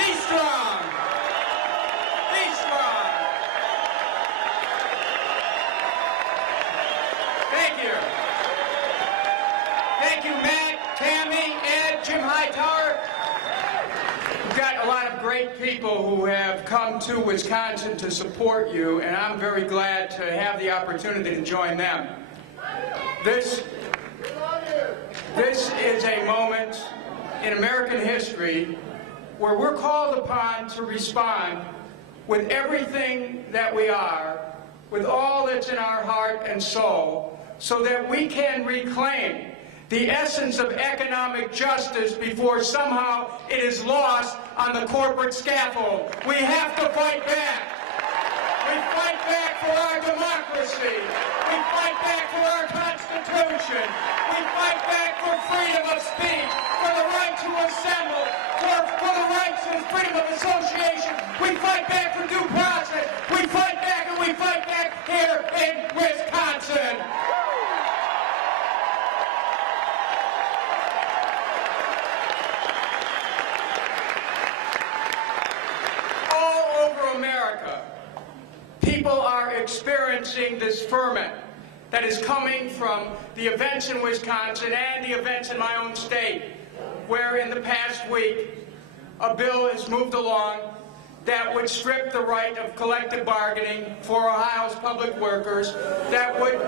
Be strong. Be strong. Thank you. Thank you, Matt, Tammy, Ed, Jim Hightower. We've got a lot of great people who have come to Wisconsin to support you, and I'm very glad to have the opportunity to join them. This is a moment in American history where we're called upon to respond with everything that we are, with all that's in our heart and soul, so that we can reclaim the essence of economic justice before somehow it is lost on the corporate scaffold. We have to fight back. We fight back for our democracy. We fight back for our Constitution. We fight back for freedom of speech, for the right to assemble, for the right to freedom of association. We fight back for due process. We fight back, and we fight back here in Wisconsin. All over America, people are experiencing this ferment that is coming from the events in Wisconsin and the events in my own state, where in the past week a bill has moved along that would strip the right of collective bargaining for Ohio's public workers, that would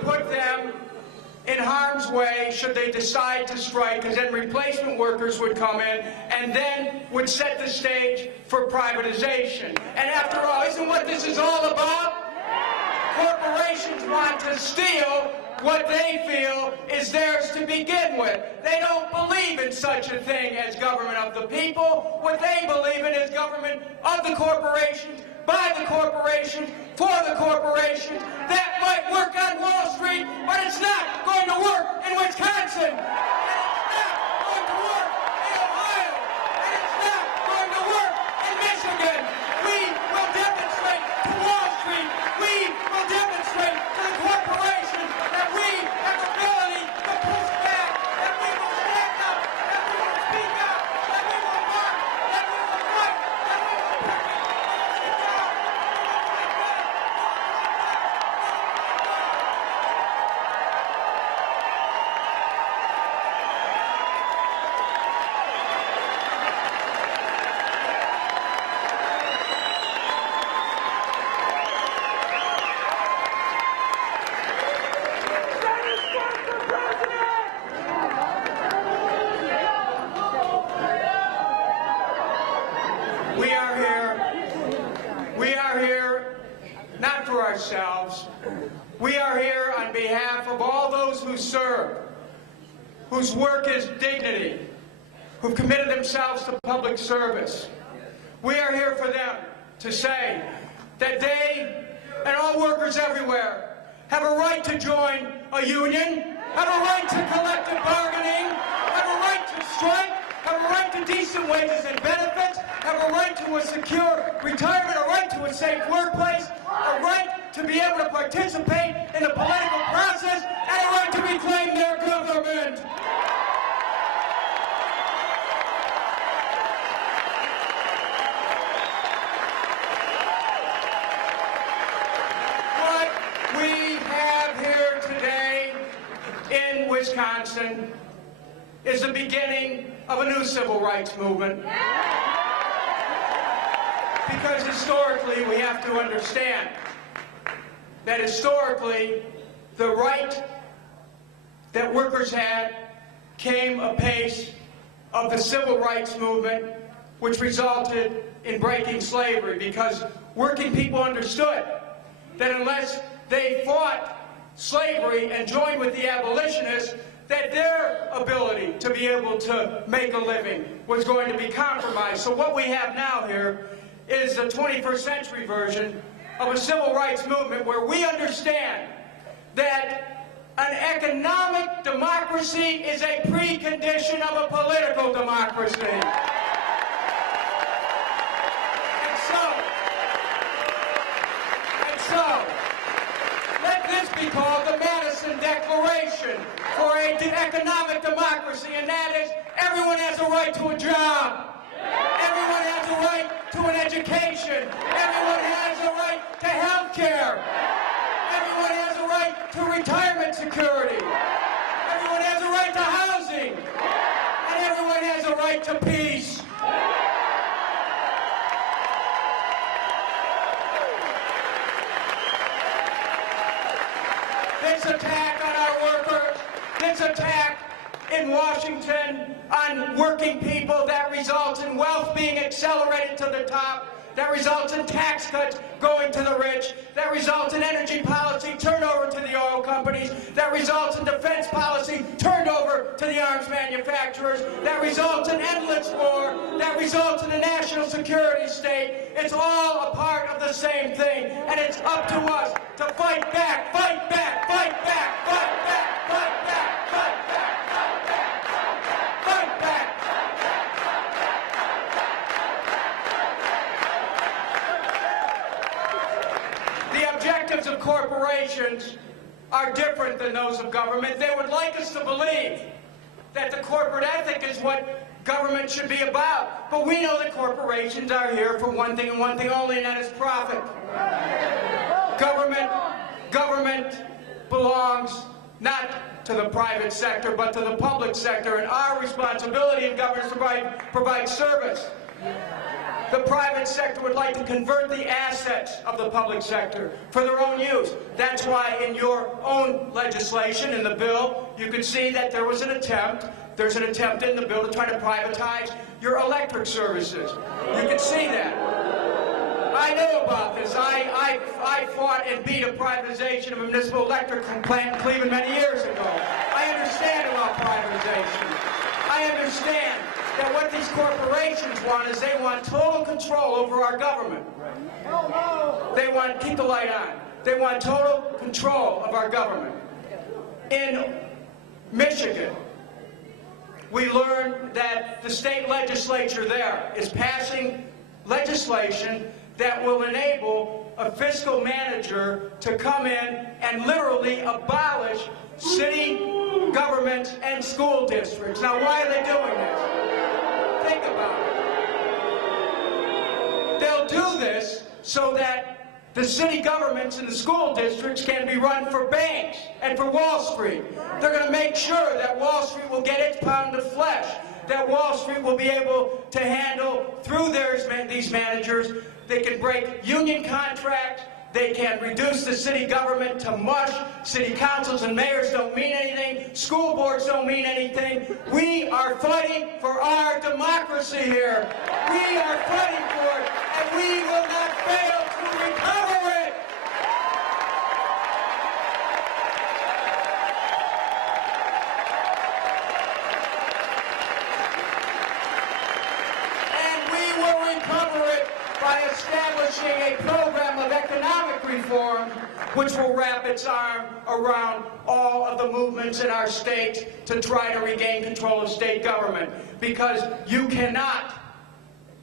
put them in harm's way should they decide to strike, because then replacement workers would come in and then would set the stage for privatization. And after all, isn't what this is all about? Corporations want to steal what they feel is theirs to begin with. They don't believe in such a thing as government of the people. What they believe in is government of the corporations, by the corporations, for the corporations. That might work on Wall Street, but it's not going to work in Wisconsin. And it's not going to work in Ohio. And it's not going to work in Michigan. We will demonstrate to Wall Street, we will demonstrate to the corporations that we have the ability to push back, that we will stand up, that we will speak up, that we will march, that we will fight, that we will pick it, sit down, We are here not for ourselves. We are here on behalf of all those who serve, whose work is dignity, who've committed themselves to public service. We are here for them to say that they and all workers everywhere have a right to join a union, have a right to collective bargaining, have a right to strike, have a right to decent wages and benefits, have a right to a secure retirement, a right to a safe workplace, a right to be able to participate in the political process, and a right to reclaim their government. What we have here today in Wisconsin is the beginning of a new civil rights movement. Because historically, we have to understand that historically, the right that workers had came apace of the civil rights movement, which resulted in breaking slavery, because working people understood that unless they fought slavery and joined with the abolitionists, that their ability to be able to make a living was going to be compromised. So what we have now here is the 21st century version of a civil rights movement where we understand that an economic democracy is a precondition of a political democracy. And so, let this be called the Madison Declaration for an economic democracy, and that is everyone has a right to a job. Everyone has a right to an education. Everyone has a right to health care. Everyone has a right to retirement security. Everyone has a right to housing. And everyone has a right to peace. This attack on our workers, this attack in Washington on working people, that results in wealth being accelerated to the top, that results in tax cuts going to the rich, that results in energy policy turned over to the oil companies, that results in defense policy turned over to the arms manufacturers, that results in endless war, that results in a national security state. It's all a part of the same thing, and it's up to us to fight back, fight back, fight back, fight back, fight back, fight back, fight back, fight back. The objectives of corporations are different than those of government. They would like us to believe that the corporate ethic is what government should be about. But we know that corporations are here for one thing and one thing only, and that is profit. Government belongs not to the private sector, but to the public sector, and our responsibility in government is to provide service. The private sector would like to convert the assets of the public sector for their own use. That's why in your own legislation, in the bill, you can see that there's an attempt in the bill to try to privatize your electric services. You can see that. I know about this. I fought and beat a privatization of a municipal electric plant in Cleveland many years ago. I understand about privatization. I understand that what these corporations want is they want total control over our government. They want, keep the light on, they want total control of our government. In Michigan, we learned that the state legislature there is passing legislation that will enable a fiscal manager to come in and literally abolish city governments and school districts. Now, why are they doing this? Think about it. They'll do this so that the city governments and the school districts can be run for banks and for Wall Street. They're going to make sure that Wall Street will get its pound of flesh, that Wall Street will be able to handle, through these managers, they can break union contracts, they can reduce the city government to mush. City councils and mayors don't mean anything. School boards don't mean anything. We are fighting for our democracy here. We are fighting for it, and we will not fail to recover it. And we will recover it by establishing a program of economic reform which will wrap its arm around all of the movements in our state to try to regain control of state government. Because you cannot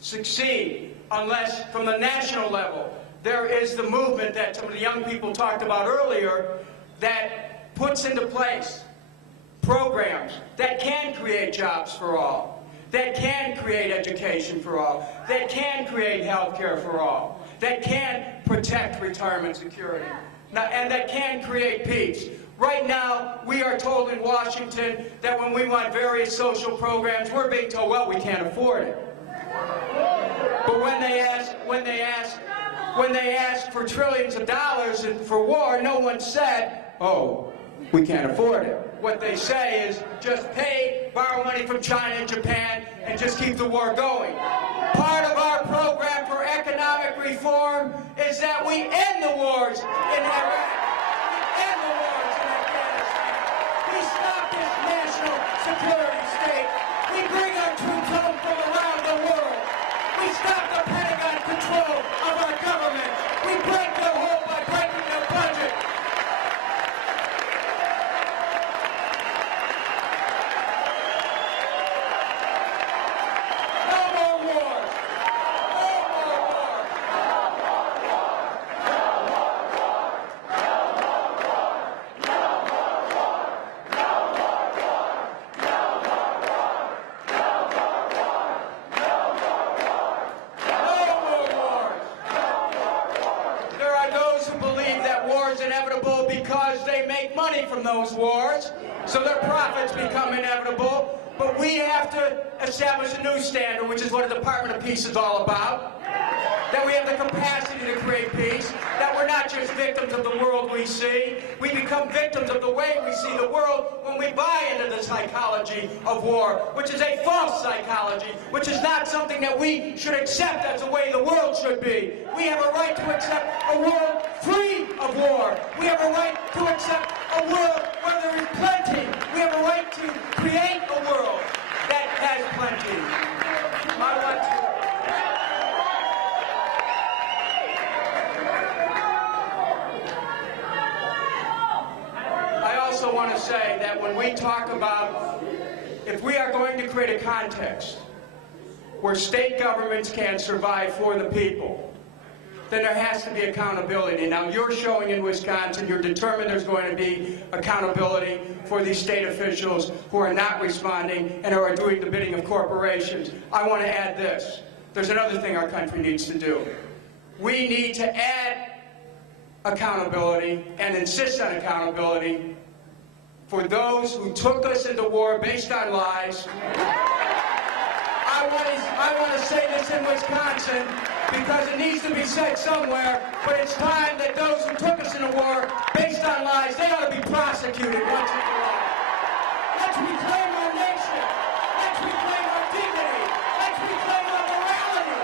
succeed unless, from the national level, there is the movement that some of the young people talked about earlier that puts into place programs that can create jobs for all, that can create education for all, that can create health care for all, that can protect retirement security, and that can create peace. Right now, we are told in Washington that when we want various social programs, we're being told, well, we can't afford it. But when they ask for trillions of dollars for war, no one said, oh, we can't afford it. What they say is just borrow money from China and Japan, and just keep the war going. Part of our program for economic reform is that we end the wars in Iraq. We end the wars in Afghanistan. We stop this national security state. We bring our troops home from around the world. We stop the Pentagon control of our government. We break their hold by breaking their budget. make money from those wars, so their profits become inevitable. But we have to establish a new standard, which is what the Department of Peace is all about. That we have the capacity to create peace, that we're not just victims of the world we see. We become victims of the way we see the world when we buy into the psychology of war, which is a false psychology, which is not something that we should accept as the way the world should be. We have a right to accept a world free of war. We have a right to accept a world where there is plenty. We have a right to create a world that has plenty. I also want to say that when we talk about, if we are going to create a context where state governments can survive for the people, then there has to be accountability. Now, you're showing in Wisconsin, you're determined there's going to be accountability for these state officials who are not responding and are doing the bidding of corporations. I want to add this. There's another thing our country needs to do. We need to add accountability and insist on accountability for those who took us into war based on lies. I want to say this in Wisconsin because it needs to be said somewhere, but it's time that those who took us into war based on lies, they ought to be prosecuted once and for all. Let's reclaim our nation. Let's reclaim our dignity. Let's reclaim our morality.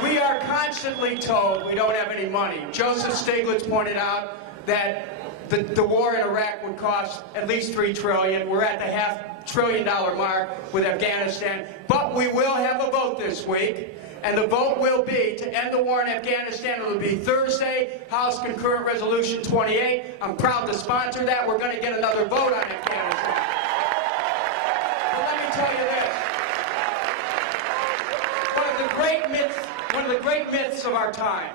We are constantly told we don't have any money. Joseph Stiglitz pointed out that the war in Iraq would cost at least $3 trillion. We're at the $500 billion mark with Afghanistan. But we will have a vote this week, and the vote will be to end the war in Afghanistan. It will be Thursday, House Concurrent Resolution 28. I'm proud to sponsor that. We're going to get another vote on Afghanistan. But let me tell you this. One of the great myths of our time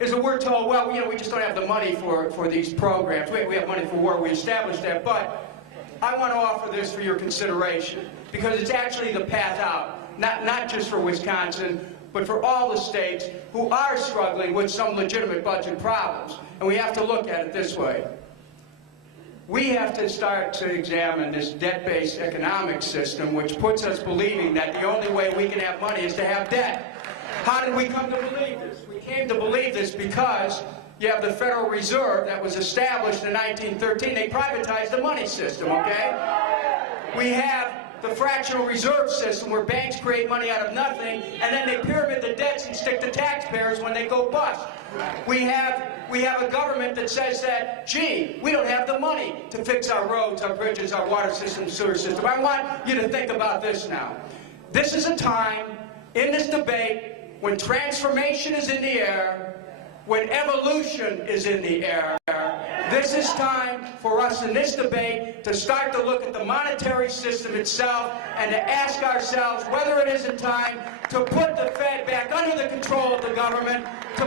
is that we're told, well, we just don't have the money for these programs. We have money for war. We established that. But I want to offer this for your consideration because it's actually the path out, not just for Wisconsin, but for all the states who are struggling with some legitimate budget problems. And we have to look at it this way. We have to start to examine this debt-based economic system, which puts us believing that the only way we can have money is to have debt. How did we come to believe this? We came to believe this because you have the Federal Reserve that was established in 1913. They privatized the money system, okay? We have the fractional reserve system where banks create money out of nothing, and then they pyramid the debts and stick to taxpayers when they go bust. We have a government that says that, gee, we don't have the money to fix our roads, our bridges, our water system, sewer system. I want you to think about this now. This is a time in this debate when transformation is in the air, when evolution is in the air. This is time for us in this debate to start to look at the monetary system itself and to ask ourselves whether it isn't time to put the Fed back under the control of the government, to